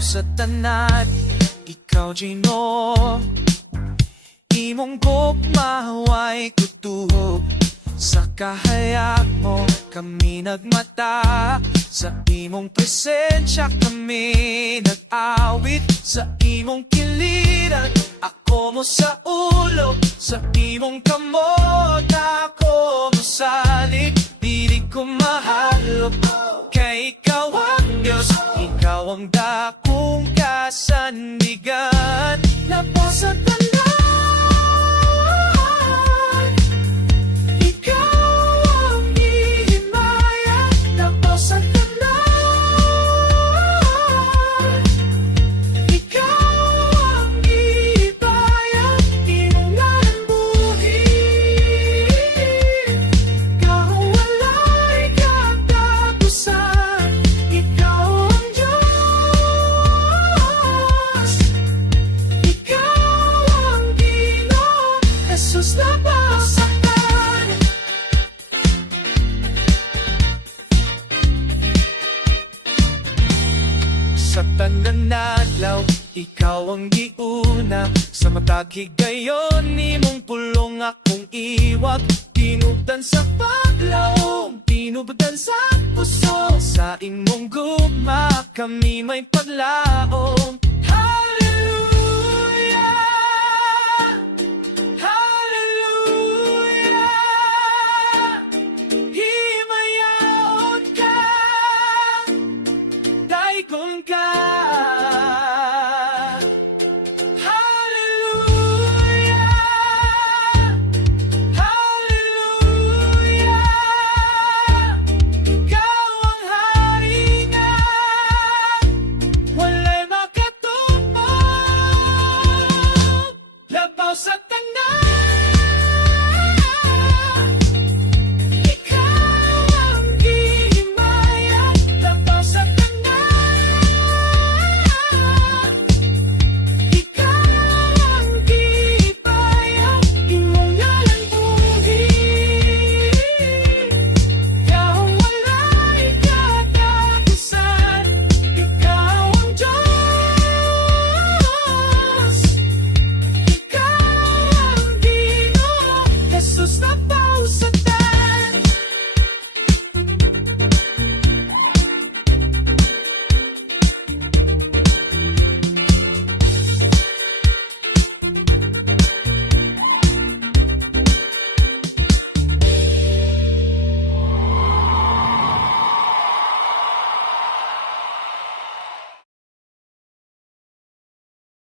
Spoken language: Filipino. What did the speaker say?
sa tanan, ikaw Gino. Imong gugmaway kutuhog, sa kahayag mo kami nagmata. Sa imong presensya kami nag-awit. Sa imong kiliran ako mo sa ulo. Sa imong kamot ako mo salik. Dili ko mahalop, kay ikaw ang Diyos. Ikaw ang dakong kasandigan. Lapos sa tanan, sa tanan adlaw, ikaw ang giuna. Sa matag higayon, imong pulong akong iwag. Tinubdan sa paglaom, tinubdan sa puso. Sa imong gugma, kami may paglaom.